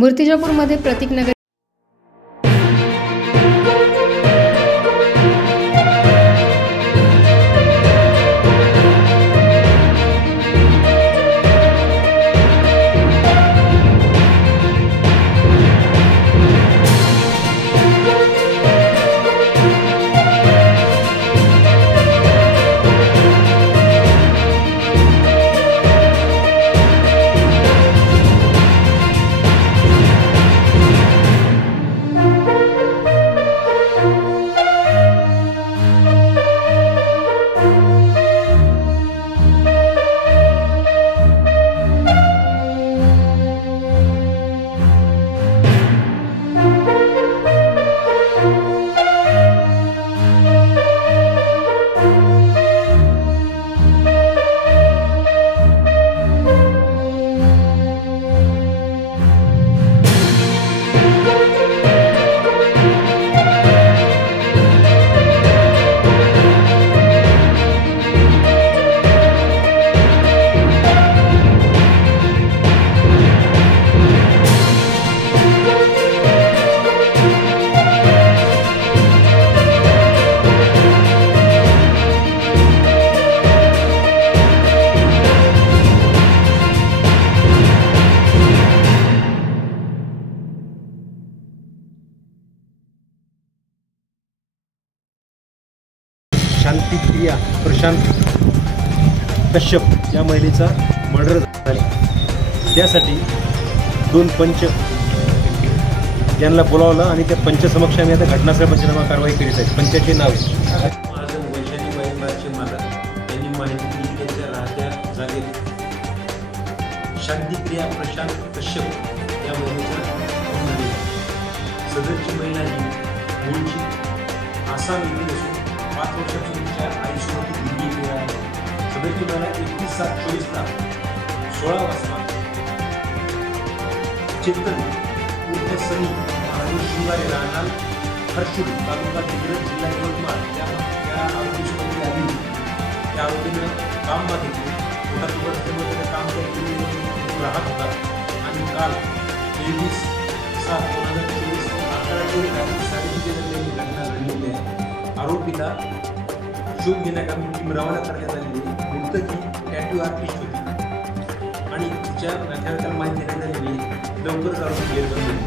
मूर्तिजापूरमध्ये प्रतीकनगर शांतिप्रिया प्रशांत कश्यप या महिलेचा मर्डर झाला। त्यासाठी 2 पंच यांना बोलावलं आणि त्या पंचसमक्ष आम्ही आता घटनास्थळ पंचनामा कारवाई करीत आहेत। पंचाचे नाव महाजन वैशाली वाईनबारचे मालक यांनी माहिती दिली त्यांच्या राहत्या जागेत शांतिप्रिया प्रशांत कश्यप या महिलेचा खून झालेला। सदरची महिला ही मूळची आसाम येथील असून 5 वर्षापूर्वीच्या आईसोबत दिल्ली येथे आहे। सदरची महिला 21/7/24ला 16 वाजता चेतन उर्फ सनी महादेव शिंगारे राहणार हर्षुल तालुका दिग्रज जिल्हा यवतमाळ या आरोपीसोबत आली। त्या आरोपीनं काम मागितले, पोटात रस्त्यामध्ये काम करत राहत होता आणि काल 23/7/2024 रात्री 3:30 दरम्यान घटना घडली आहे। आरोपीला शोध घेण्याकरता रवाना करण्यात आलेली। मृतक ही टॅटू आर्टिस्ट होती आणि तिच्या नातेवाईकांना माहिती देण्यात आलेली लवकरच आरोपी जेरबंद होईल।